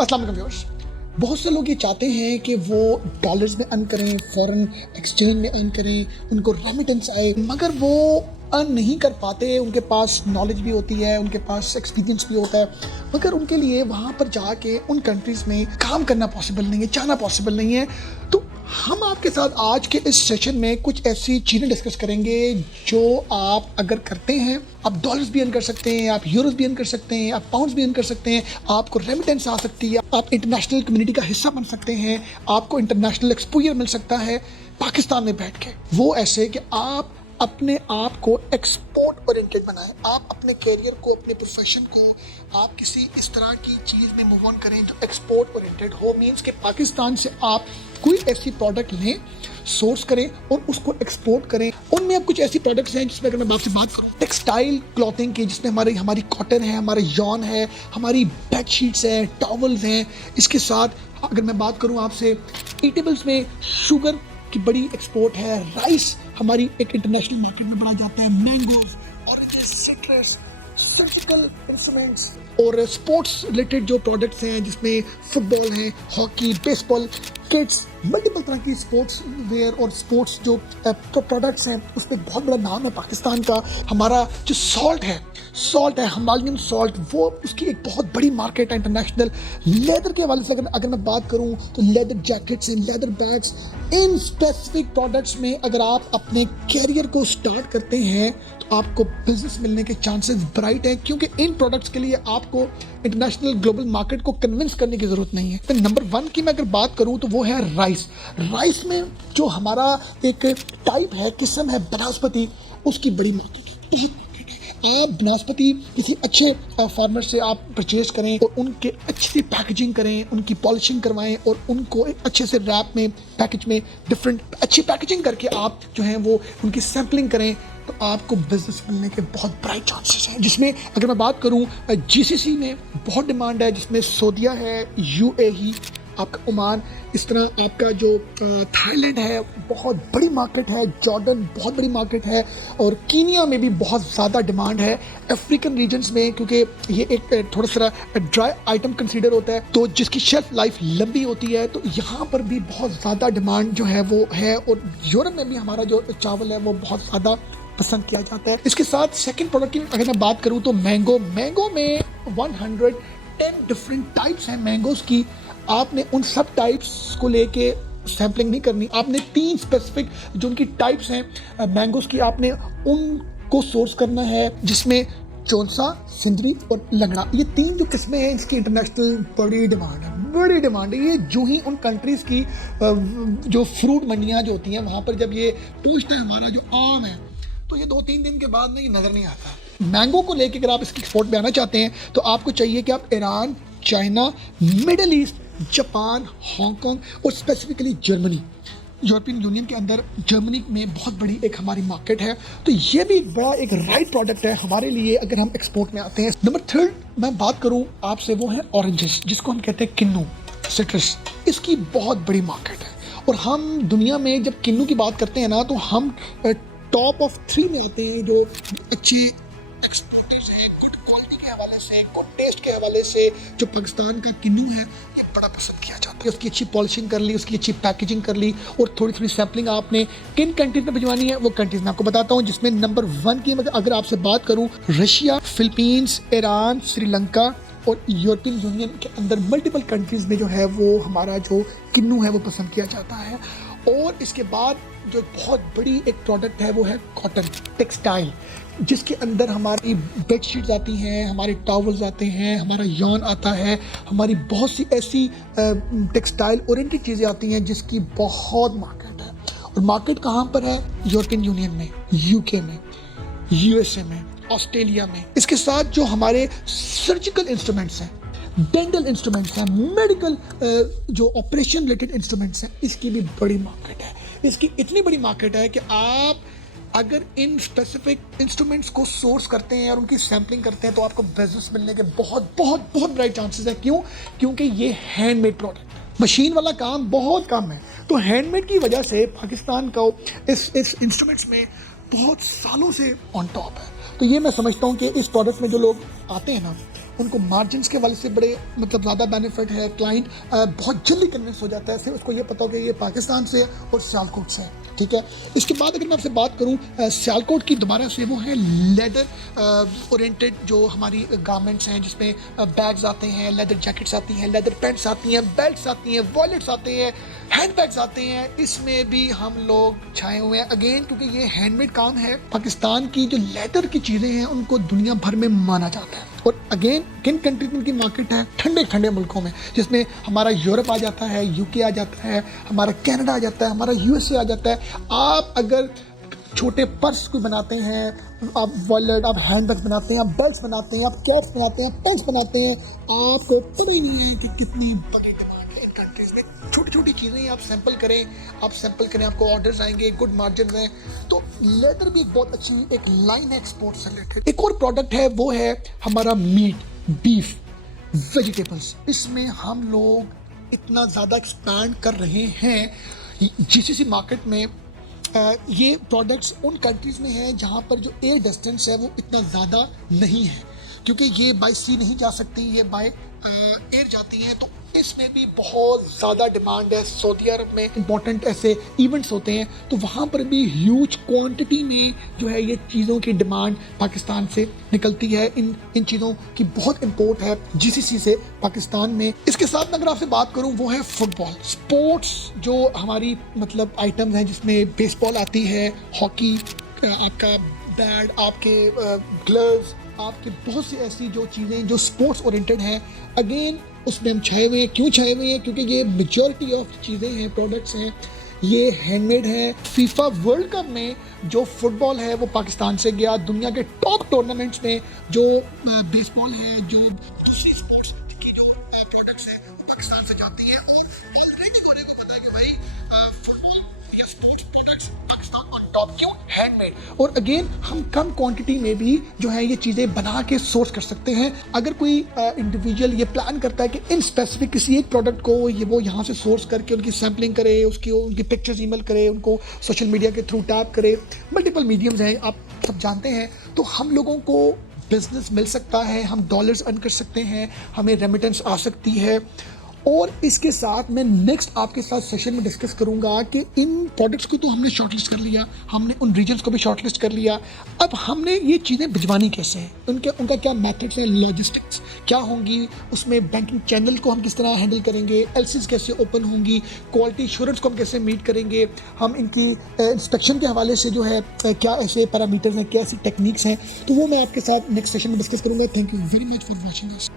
अस्सलाम वालेकुम व्यूअर्स। बहुत से लोग ये चाहते हैं कि वो डॉलर्स में अर्न करें, फॉरेन एक्सचेंज में अर्न करें, उनको रेमिटेंस आए, मगर वो अर्न नहीं कर पाते। उनके पास नॉलेज भी होती है, उनके पास एक्सपीरियंस भी होता है, मगर उनके लिए वहाँ पर जाके उन कंट्रीज़ में काम करना पॉसिबल नहीं है, जाना पॉसिबल नहीं है। तो हम आपके साथ आज के इस सेशन में कुछ ऐसी चीज़ें डिस्कस करेंगे जो आप अगर करते हैं, आप डॉलर्स भी अर्न कर सकते हैं, आप यूरोस भी अर्न कर सकते हैं, आप पाउंड्स भी अर्न कर सकते हैं, आपको रेमिटेंस आ सकती है, आप इंटरनेशनल कम्युनिटी का हिस्सा बन सकते हैं, आपको इंटरनेशनल एक्सपोजर मिल सकता है पाकिस्तान में बैठ के। वो ऐसे कि आप अपने आप को एक्सपोर्ट ओरिएंटेड बनाएं, आप अपने कैरियर को, अपने प्रोफेशन को आप किसी इस तरह की चीज़ में मूव ऑन करें जो एक्सपोर्ट ओरिएंटेड हो। मीन्स कि पाकिस्तान से आप कोई ऐसी प्रोडक्ट लें, सोर्स करें और उसको एक्सपोर्ट करें। उनमें अब कुछ ऐसी प्रोडक्ट्स हैं जिसमें अगर मैं आपसे बात करूं टेक्सटाइल क्लॉथिंग की, जिसमें हमारी कॉटन है, हमारे यॉन है, हमारी बेडशीट्स हैं, टॉवल्स हैं। इसके साथ अगर मैं बात करूं आपसे ईटेबल्स में शुगर की बड़ी एक्सपोर्ट है, राइस हमारी एक इंटरनेशनल मार्केट में बढ़ा जाता है, mangoes, oranges, citrus, surgical instruments और स्पोर्ट्स रिलेटेड जो प्रोडक्ट्स हैं जिसमें फुटबॉल है, हॉकी, बेसबॉल, किड्स, मल्टीपल तरह की स्पोर्ट्स वेयर और स्पोर्ट्स जो प्रोडक्ट्स हैं उसमें बहुत बड़ा नाम है पाकिस्तान का। हमारा जो सॉल्ट है हिमालयन सॉल्ट, वो उसकी एक बहुत बड़ी मार्केट है इंटरनेशनल। लेदर के हवाले से अगर मैं बात करूं तो leather jackets and leather bags, in specific products में अगर आप अपने कैरियर को स्टार्ट करते हैं तो आपको बिजनेस मिलने के चांसेस ब्राइट हैं, क्योंकि इन प्रोडक्ट्स के लिए आपको इंटरनेशनल ग्लोबल मार्केट को कन्विंस करने की जरूरत नहीं है। तो नंबर 1 की मैं अगर बात करूं तो वो है राइस में जो हमारा एक टाइप है, किस्म है बनस्पति, उसकी बड़ी मार्केट है। आप बनस्पति किसी अच्छे फार्मर से आप परचेज करें और उनके अच्छी सी पैकेजिंग करें, उनकी पॉलिशिंग करवाएं और उनको एक अच्छे से रैप में, पैकेज में डिफरेंट अच्छी पैकेजिंग करके आप जो है वो उनकी सैम्पलिंग करें, तो आपको बिजनेस मिलने के बहुत ब्राइट चांसेस हैं। जिसमें अगर मैं बात करूं जीसीसी में बहुत डिमांड है, जिसमें सऊदीया है, यूएई, आपका ओमान, इस तरह आपका जो थाईलैंड है बहुत बड़ी मार्केट है, जॉर्डन बहुत बड़ी मार्केट है और कीनिया में भी बहुत ज़्यादा डिमांड है। अफ्रीकन रीजन्स में, क्योंकि ये एक थोड़ा सा ड्राई आइटम कंसीडर होता है तो जिसकी शेल्फ लाइफ लंबी होती है, तो यहाँ पर भी बहुत ज़्यादा डिमांड जो है वो है। और यूरोप में भी हमारा जो चावल है वो बहुत ज़्यादा पसंद किया जाता है। इसके साथ सेकंड प्रोडक्ट की अगर मैं बात करूं तो मैंगो में 110 डिफरेंट टाइप्स हैं मैंगोज की। आपने उन सब टाइप्स को लेके सैम्पलिंग नहीं करनी, आपने 3 स्पेसिफिक जो उनकी टाइप्स हैं मैंगोज की, आपने उनको सोर्स करना है, जिसमें चौंसा, सिंदरी और लंगड़ा, ये 3 जो किस्में हैं इसकी इंटरनेशनल बड़ी डिमांड है। ये जो ही उन कंट्रीज़ की जो फ्रूट मंडियाँ जो होती हैं वहाँ पर जब ये टूरिस्ट है, हमारा जो आम है, तो ये 2-3 दिन के बाद में ये नज़र नहीं आता। मैंगो को लेके अगर आप इसकी एक्सपोर्ट में आना चाहते हैं तो आपको चाहिए कि आप Iran, China, middle east, Japan, Hong Kong और स्पेसिफिकली जर्मनी, यूरोपियन यूनियन के अंदर जर्मनी में बहुत बड़ी एक हमारी मार्केट है, तो ये भी एक बड़ा एक राइट प्रोडक्ट है हमारे लिए अगर हम एक्सपोर्ट में आते हैं। नंबर 3 मैं बात करूं आपसे वो है ऑरेंजेस, जिसको हम कहते हैं किन्नू, सिट्रस, इसकी बहुत बड़ी मार्केट है। और हम दुनिया में जब किन्नू की बात करते हैं ना तो हम टॉप ऑफ 3 में आते हैं, जो अच्छे एक्सपोर्टर्स हैं गुड क्वालिटी के हवाले से, गुड टेस्ट के हवाले से। जो पाकिस्तान का किन्नू है ये बड़ा पसंद किया जाता है, उसकी अच्छी पॉलिशिंग कर ली, उसकी अच्छी पैकेजिंग कर ली और थोड़ी सैम्पलिंग आपने किन कंट्रीज में भिजवानी है वो कंट्रीज मैं आपको बताता हूँ। जिसमें नंबर 1 की अगर आपसे बात करूँ, रशिया, फिलीपींस, ईरान, श्रीलंका और यूरोपियन यूनियन के अंदर मल्टीपल कंट्रीज में जो है वो हमारा जो किन्नू है वो पसंद किया जाता है। और इसके बाद जो बहुत बड़ी एक प्रोडक्ट है वो है कॉटन टेक्सटाइल, जिसके अंदर हमारी बेडशीट्स आती हैं, हमारे टॉवल्स आते हैं, हमारा यॉन आता है, हमारी बहुत सी ऐसी टेक्सटाइल ओरिएंटेड चीज़ें आती हैं जिसकी बहुत मार्केट है। और मार्केट कहाँ पर है? यूरोपियन यूनियन में, यूके में, यूएसए में, ऑस्ट्रेलिया में। इसके साथ जो हमारे सर्जिकल इंस्ट्रूमेंट्स हैं, डेंटल इंस्ट्रूमेंट्स हैं, मेडिकल जो ऑपरेशन रिलेटेड इंस्ट्रूमेंट्स हैं, इसकी भी बड़ी मार्केट है। इसकी इतनी बड़ी मार्केट है कि आप अगर इन स्पेसिफिक इंस्ट्रूमेंट्स को सोर्स करते हैं और उनकी सैम्पलिंग करते हैं तो आपको बिजनेस मिलने के बहुत ब्राइट चांसेस हैं। क्यों? क्योंकि ये हैंडमेड प्रोडक्ट है, मशीन वाला काम बहुत कम है। तो हैंडमेड की वजह से पाकिस्तान को इस इंस्ट्रूमेंट्स में बहुत सालों से ऑन टॉप है। तो ये मैं समझता हूँ कि इस प्रोडक्ट में जो लोग आते हैं ना उनको मार्जिन के वाले से बड़े मतलब ज़्यादा बेनिफिट है। क्लाइंट बहुत जल्दी कन्विंस हो जाता है, फिर उसको ये पता हो कि ये पाकिस्तान से है और सियालकोट से है, ठीक है। इसके बाद अगर मैं आपसे बात करूं सियालकोट की, दोबारा से वो है लेदर ओरिएंटेड जो हमारी गारमेंट्स हैं, जिसमें बैग्स आते हैं, लेदर जैकेट्स आती हैं, लेदर पैंट्स आती हैं, बेल्ट्स आती हैं, वॉलेट्स आते हैं, हैंड बैग्स आते हैं। इसमें भी हम लोग छाए हुए हैं अगेन, क्योंकि ये हैंडमेड काम है। पाकिस्तान की जो लेदर की चीज़ें हैं उनको दुनिया भर में माना जाता है। और अगेन किन कंट्रीज में उनकी मार्केट है? ठंडे ठंडे मुल्कों में, जिसमें हमारा यूरोप आ जाता है, यूके आ जाता है, हमारा कनाडा आ जाता है, हमारा यूएसए आ जाता है। आप अगर छोटे पर्स कोई बनाते हैं, आप वॉलेट, आप हैंडबैग बनाते हैं, आप बेल्ट्स बनाते हैं, आप कैप्स बनाते हैं, पर्स बनाते हैं, आपको पता ही नहीं है कि कितनी बड़ी डिमांड है इन कंट्रीज में। छोटी छोटी चीज़ें आप सैंपल करें, आपको ऑर्डर्स आएंगे, गुड मार्जिन हैं। तो लेदर भी एक बहुत अच्छी एक लाइन है एक्सपोर्ट से रिलेटेड। एक और प्रोडक्ट है, वो है हमारा मीट, बीफ, वेजिटेबल्स। इसमें हम लोग इतना ज़्यादा एक्सपैंड कर रहे हैं जीसीसी मार्केट में। ये प्रोडक्ट्स उन कंट्रीज़ में हैं जहाँ पर जो एयर डिस्टेंस है वो इतना ज़्यादा नहीं है, क्योंकि ये बाय सी नहीं जा सकती, ये बाय एयर जाती हैं। तो इसमें भी बहुत ज़्यादा डिमांड है। सऊदी अरब में इंपॉर्टेंट ऐसे इवेंट्स होते हैं, तो वहाँ पर भी ह्यूज क्वांटिटी में जो है ये चीज़ों की डिमांड पाकिस्तान से निकलती है। इन चीज़ों की बहुत इंपोर्ट है जीसीसी से पाकिस्तान में। इसके साथ अगर आपसे बात करूँ, वो है फुटबॉल, स्पोर्ट्स जो हमारी मतलब आइटम्स हैं, जिसमें बेसबॉल आती है, हॉकी, आपका बैट, आपके ग्लव्स, आपके बहुत सी ऐसी जो चीज़ें जो स्पोर्ट्स ओरिएंटेड हैं, अगेन उसमें हम छाए हुए हैं। क्यों छाए हुए हैं? क्योंकि ये मेजॉरिटी ऑफ चीज़ें हैं, प्रोडक्ट्स हैं, ये हैंडमेड है। फीफा वर्ल्ड कप में जो फुटबॉल है वो पाकिस्तान से गया। दुनिया के टॉप टूर्नामेंट्स में जो बेसबॉल है, जो दूसरी स्पोर्ट्स की जो प्रोडक्ट्स हैं वो पाकिस्तान से जाती हैं। और ऑलरेडी होने को पता है कि भाई फुटबॉल या sports products Pakistan on top. क्यों? हैंडमेड। और अगेन हम कम क्वांटिटी में भी जो है ये चीज़ें बना के सोर्स कर सकते हैं। अगर कोई इंडिविजुअल ये प्लान करता है कि इन स्पेसिफिक किसी एक प्रोडक्ट को वो यहाँ से सोर्स करके उनकी सैम्पलिंग करे, उनकी पिक्चर्स ईमेल करे, उनको सोशल मीडिया के थ्रू टैप करे, मल्टीपल मीडियम्स हैं, आप सब जानते हैं, तो हम लोगों को बिजनेस मिल सकता है, हम डॉलर्स अर्न कर सकते हैं, हमें रेमिटेंस आ सकती है। और इसके साथ मैं नेक्स्ट आपके साथ सेशन में डिस्कस करूंगा कि इन प्रोडक्ट्स को तो हमने शॉर्टलिस्ट कर लिया, हमने उन रीजन्स को भी शॉर्टलिस्ट कर लिया, अब हमने ये चीज़ें भिजवानी कैसे हैं, उनका क्या मेथड्स हैं, लॉजिस्टिक्स क्या होंगी, उसमें बैंकिंग चैनल को हम किस तरह हैंडल करेंगे, एलसीज कैसे ओपन होंगी, क्वालिटी एश्योरेंस को हम कैसे मीट करेंगे, हम इनकी इंस्पेक्शन के हवाले से जो है क्या ऐसे पैरामीटर्स हैं, क्या ऐसी टेक्निक्स हैं, तो वो मैं आपके साथ नेक्स्ट सेशन में डिस्कस करूँगा। Thank you very much for watching this.